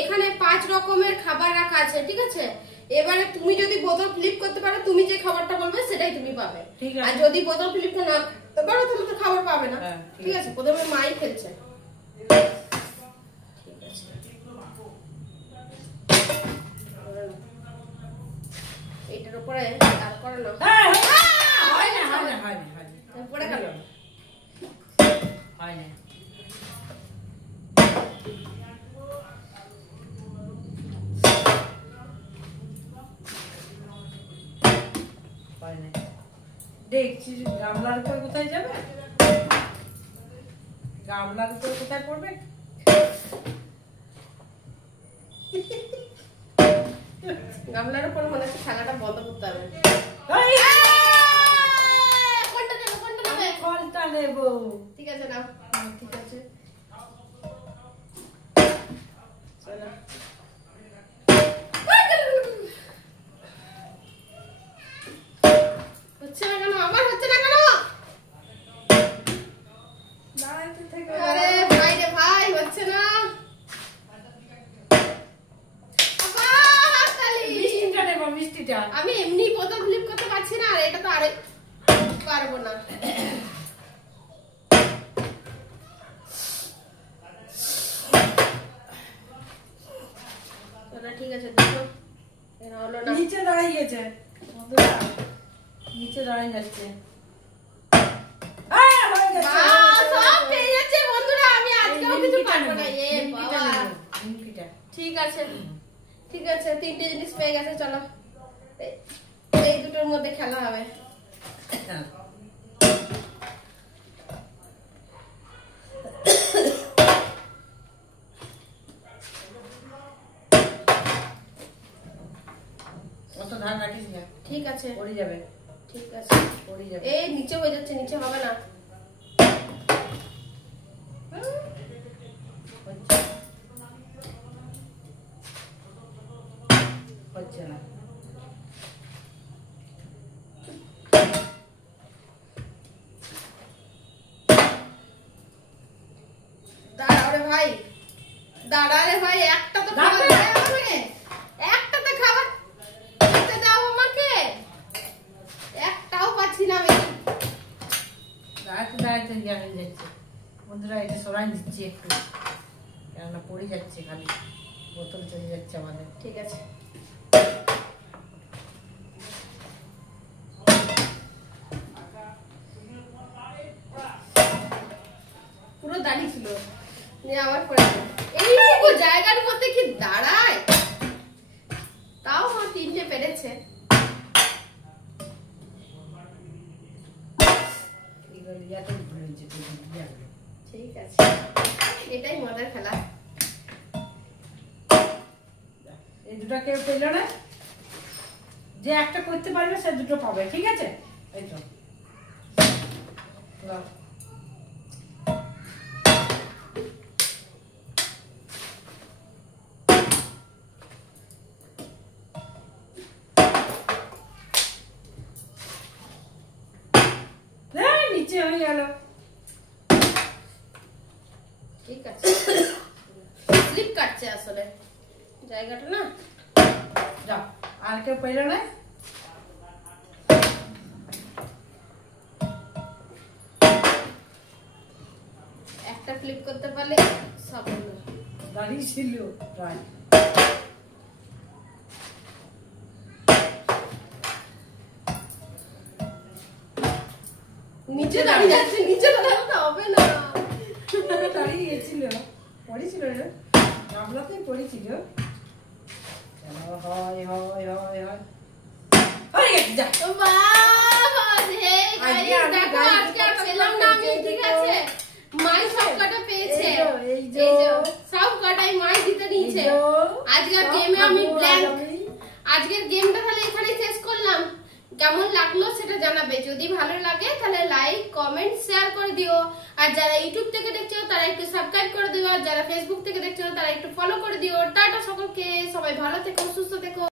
এখানে 5 রকমের খাবার রাখা আছে, ঠিক আছে? এবারে তুমি যদি বোতল ফ্লিপ করতে পারো, তুমি যে খাবারটা বলবে সেটাই তুমি পাবে। আর যদি বোতল ফ্লিপ না করতে পারো তাহলে তো খাবার পাবে না। ঠিক আছে, প্রথমে মাই খেলছে। ঠিক আছে, এইটার উপরে দাঁড় করানো হয় না, হয় না, হয় না, হয় না, পড়ে গেল, হয় না। দেখছি গামলার উপর কোথায় যাবে, গামলার উপর কোথায় পড়বে। গামলার উপর মনে হচ্ছে খেলাটা বন্ধ করতে হবে। কোনটা নেবো, কোনটা নেবে? কোনটা নেবো? ঠিক আছে নাও, ঠিক আছে চলো। হচ্ছে না কেন? আবার হচ্ছে না কেন? আরে ভাই রে ভাই, হচ্ছে না। আমি এমনি বোতল ফ্লিপ করতে পারছি না, আর এটা তো আরে পারবো না। ঠিক আছে, দেখো এটা হলো না। নিচে দাঁড়িয়ে গেছে, নিচে দাঁড়িয়ে যাচ্ছে। ঠিক আছে, ঠিক আছে, 3টে জিনিস পেয়ে গেছে। চলো এই দুটোর মধ্যে খেলা হবে। ঠিক আছে, পড়ে যাবে। ঠিক আছে, পড়ে যাবে। এই নিচে হয়ে যাচ্ছে, নিচে হবে না। হচ্ছে না। দাঁড়াও রে ভাই, দাঁড়া রে ভাই, একটা তো খাবার দাও আমাকে, একটা তো খাবার খেতে দাও আমাকে। একটাও পাচ্ছি না আমি। দাঁড়াতে দাঁড়াতে ইয়া হয়ে যাচ্ছে। বন্ধুরা এটা সরাই দিচ্ছি একটু, কেননা পড়ে যাচ্ছে, খালি বোতল চলে যাচ্ছে আমাদের। ঠিক আছে, পুরো দাঁড়িয়ে ছিল, আবার পড়ে গেল। এইটুকু জায়গার মধ্যে কি দাঁড়ায়? তাও আমার 3টে পেরেছে। ঠিক আছে, এটাই মজার খেলা। এই দুটো কেউ পেল না, যে একটা করতে পারবে সে দুটো পাবে। ঠিক আছে, এই তো নিচে হয়ে গেল। ঠিক আছে, স্লিপ কাটছে আসলে জায়গাটা না। যাও, আর কেউ পেল না। একটা ফ্লিপ করতে পারলে সব হলো। দাঁড়িয়ে ছিল প্রায়। নিচে দাঁড়িয়ে যাচ্ছে, নিচে দাঁড়াতে হবে না। দাঁড়িয়ে গেছিল, পড়েছিল রে, গামলাতেই পড়েছিল। হয় হয় হয় হয়, হয়ে গেছে। যা বাবা রে, গাইস দেখো আজকে আর পেলাম না আমি। ঠিক আছে, মাই সব কটা পেয়েছে। এই যে সব কটাই মাই জিতে নিয়েছে। আজকের গেমে আমি ব্ল্যাঙ্ক। আজকের গেমটা তাহলে এখানেই শেষ করলাম। কেমন লাগলো সেটা জানাবে। যদি ভালো লাগে তাহলে লাইক, কমেন্ট, শেয়ার করে দিও। আর যারা ইউটিউব থেকে দেখছো তারা একটু সাবস্ক্রাইব করে দিও। আর যারা ফেসবুক থেকে দেখছো তারা একটু ফলো করে দিও। টাটা সকলকে, সবাই ভালো থেকো, সুস্থ থেকো।